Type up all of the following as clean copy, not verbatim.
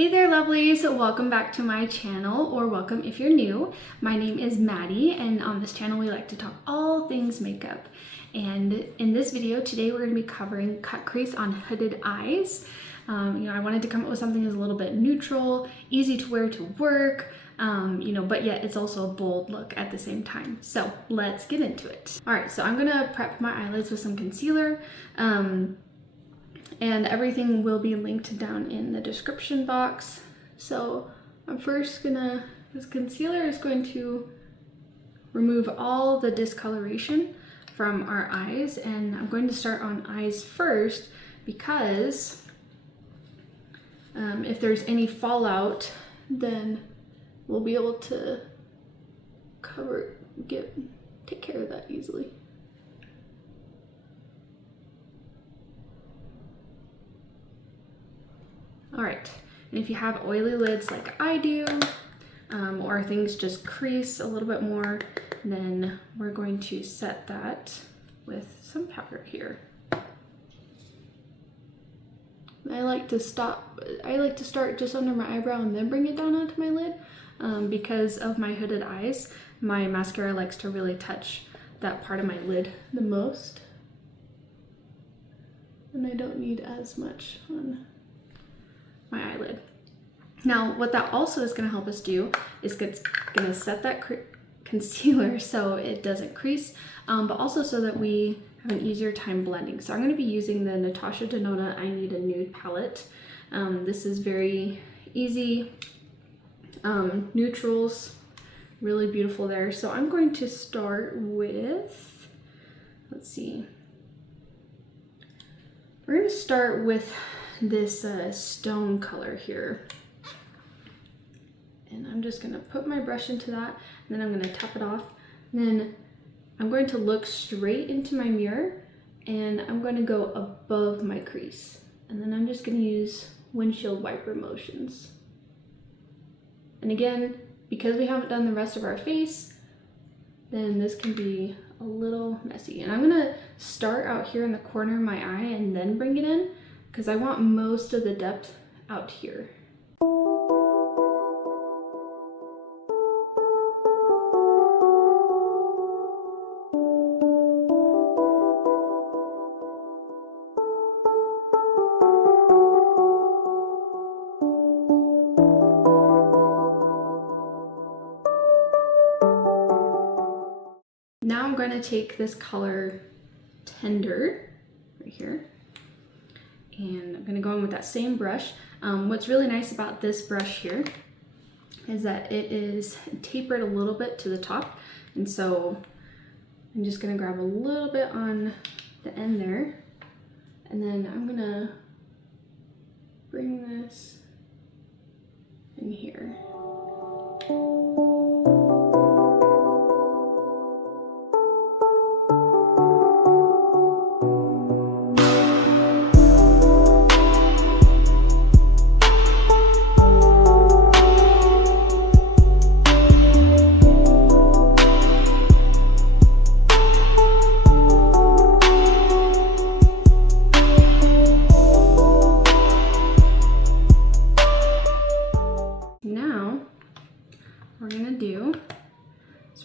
Hey there lovelies, welcome back to my channel, or welcome if you're new. My name is Maddie, and on this channel we like to talk all things makeup. And in this video today we're going to be covering cut crease on hooded eyes. I wanted to come up with something that's a little bit neutral, easy to wear to work, but yet it's also a bold look at the same time. So let's get into it. All right, so I'm gonna prep my eyelids with some concealer. And everything will be linked down in the description box. So I'm first this concealer is going to remove all the discoloration from our eyes, and I'm going to start on eyes first because if there's any fallout, then we'll be able to take care of that easily. All right, and if you have oily lids like I do, or things just crease a little bit more, then we're going to set that with some powder here. I like to start just under my eyebrow and then bring it down onto my lid. Because of my hooded eyes, my mascara likes to really touch that part of my lid the most. And I don't need as much on my eyelid. Now, what that also is going to help us do is going to set that concealer so it doesn't crease, but also so that we have an easier time blending. So I'm going to be using the Natasha Denona I Need a Nude palette. This is very easy, neutrals, really beautiful there. So I'm going to start with, let's see, we're going to start with this stone color here, and I'm just gonna put my brush into that, and then I'm gonna tap it off, and then I'm going to look straight into my mirror, and I'm going to go above my crease, and then I'm just gonna use windshield wiper motions. And again, because we haven't done the rest of our face, then this can be a little messy, and I'm gonna start out here in the corner of my eye and then bring it in, because I want most of the depth out here. Now I'm going to take this color Tender right here, and I'm gonna go in with that same brush. What's really nice about this brush here is that it is tapered a little bit to the top, and so I'm just gonna grab a little bit on the end there, and then I'm gonna bring this in here.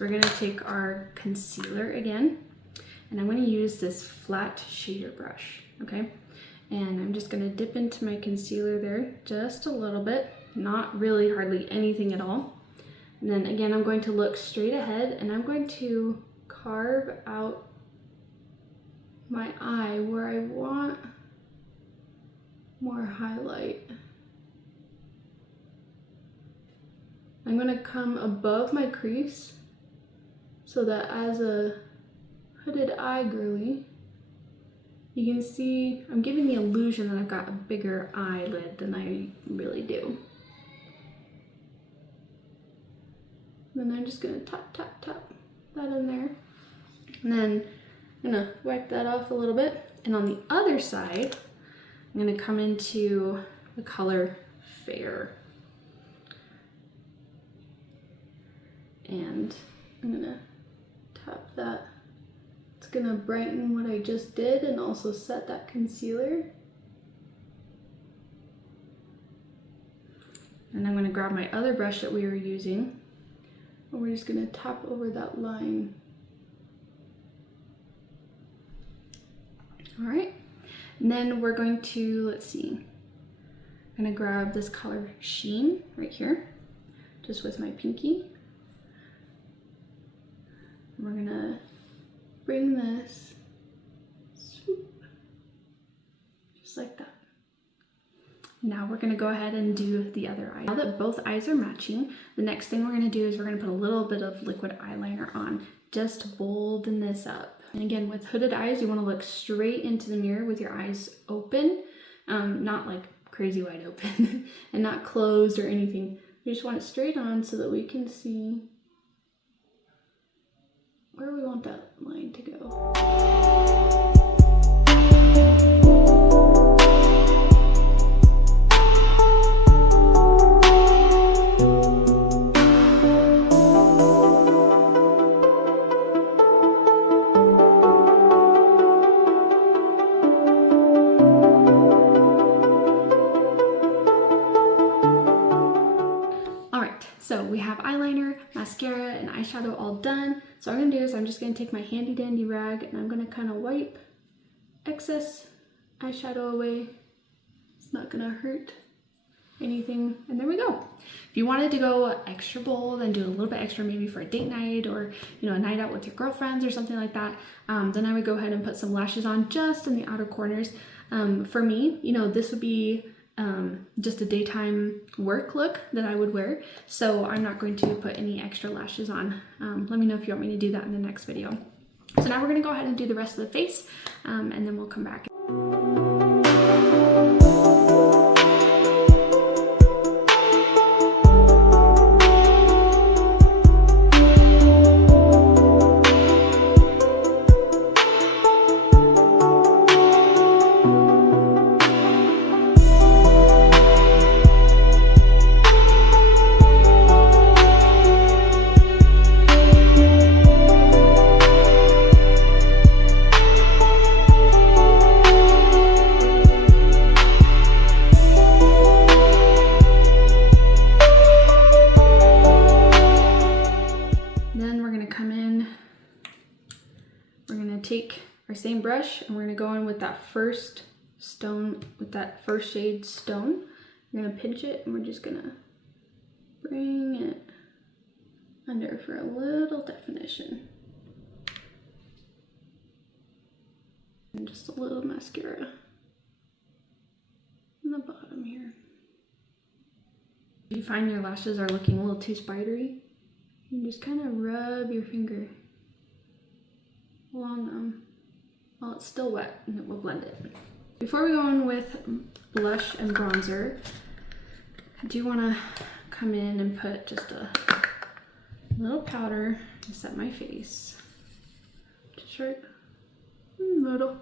We're going to take our concealer again, and I'm going to use this flat shader brush, okay? And I'm just going to dip into my concealer there just a little bit, not really hardly anything at all. And then again, I'm going to look straight ahead, and I'm going to carve out my eye where I want more highlight. I'm going to come above my crease, so that as a hooded eye girly, you can see I'm giving the illusion that I've got a bigger eyelid than I really do. Then I'm just gonna tap, tap, tap that in there. And then I'm gonna wipe that off a little bit. And on the other side, I'm gonna come into the color Fair. And I'm gonna tap that. It's gonna brighten what I just did and also set that concealer. And I'm gonna grab my other brush that we were using, and we're just gonna tap over that line. All right, and then we're going to, let's see, I'm gonna grab this color Sheen right here, just with my pinky. And we're gonna bring this, swoop, just like that. Now we're gonna go ahead and do the other eye. Now that both eyes are matching, the next thing we're gonna do is we're gonna put a little bit of liquid eyeliner on, just to bolden this up. And again, with hooded eyes, you wanna look straight into the mirror with your eyes open, not like crazy wide open, and not closed or anything. We just want it straight on so that we can see where we want that line to go. So we have eyeliner, mascara, and eyeshadow all done. So what I'm gonna do is I'm just gonna take my handy dandy rag and I'm gonna kind of wipe excess eyeshadow away. It's not gonna hurt anything. And there we go. If you wanted to go extra bold and do a little bit extra maybe for a date night or, you know, a night out with your girlfriends or something like that, then I would go ahead and put some lashes on just in the outer corners. For me, you know, this would be just a daytime work look that I would wear, so I'm not going to put any extra lashes on. Let me know if you want me to do that in the next video. So now we're going to go ahead and do the rest of the face, and then we'll come back. Take our same brush and we're going to go in with that first stone, with that first shade stone. We're going to pinch it and we're just going to bring it under for a little definition. And just a little mascara on the bottom here. If you find your lashes are looking a little too spidery, you can just kind of rub your finger along them while it's still wet and it will blend it. Before we go in with blush and bronzer, I do want to come in and put just a little powder to set my face. Just right in the middle.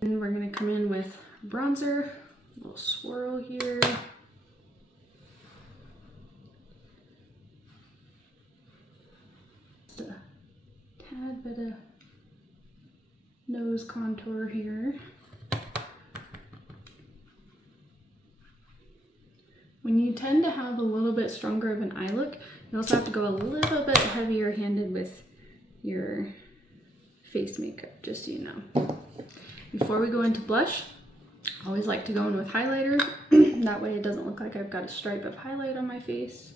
And we're going to come in with bronzer, a little swirl here. Tad bit of nose contour here. When you tend to have a little bit stronger of an eye look, you also have to go a little bit heavier handed with your face makeup, just so you know. Before we go into blush, I always like to go in with highlighter. That way it doesn't look like I've got a stripe of highlight on my face.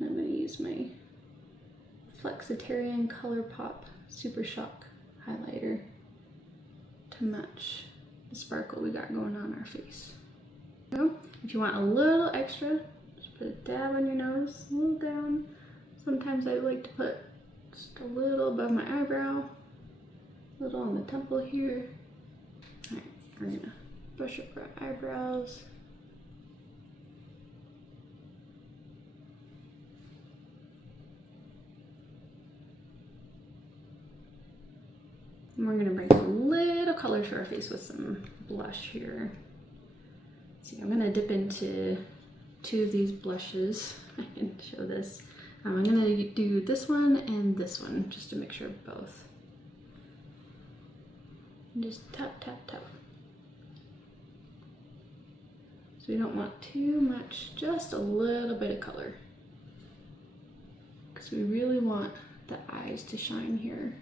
And I'm going to use my Flexitarian Colourpop Supershock highlighter to match the sparkle we got going on our face. So, if you want a little extra, just put a dab on your nose, a little down. Sometimes I like to put just a little above my eyebrow, a little on the temple here. Alright, we're gonna brush up our eyebrows. And we're gonna bring a little color to our face with some blush here. See, I'm gonna dip into 2 of these blushes. I can show this. I'm gonna do this one and this one, just a mixture of both. And just tap, tap, tap. So we don't want too much, just a little bit of color. Because we really want the eyes to shine here.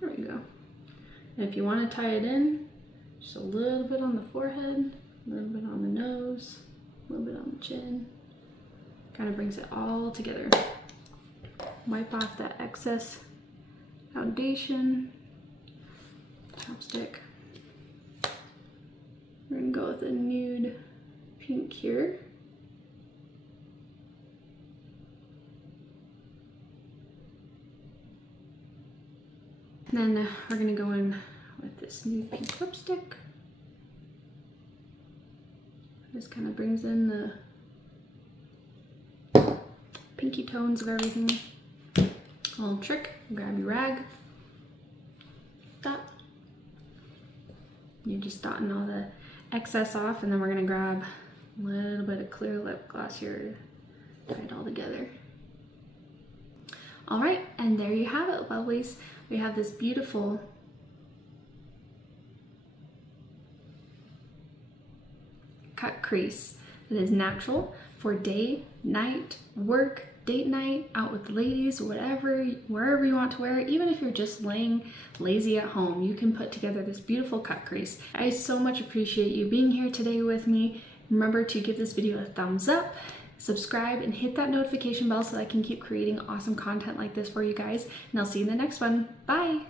There we go. And if you want to tie it in, just a little bit on the forehead, a little bit on the nose, a little bit on the chin. Kind of brings it all together. Wipe off that excess foundation, chapstick. We're gonna go with a nude pink here. And then we're gonna go in with this nude pink lipstick. This kind of brings in the pinky tones of everything. A little trick, grab your rag. Dot. You're just dotting all the excess off, and then we're gonna grab a little bit of clear lip gloss here to tie it all together. All right, and there you have it, lovelies. We have this beautiful cut crease that is natural for day, night, work, date night, out with the ladies, whatever, wherever you want to wear it. Even if you're just laying lazy at home, you can put together this beautiful cut crease. I so much appreciate you being here today with me. Remember to give this video a thumbs up, subscribe, and hit that notification bell so that I can keep creating awesome content like this for you guys. And I'll see you in the next one. Bye!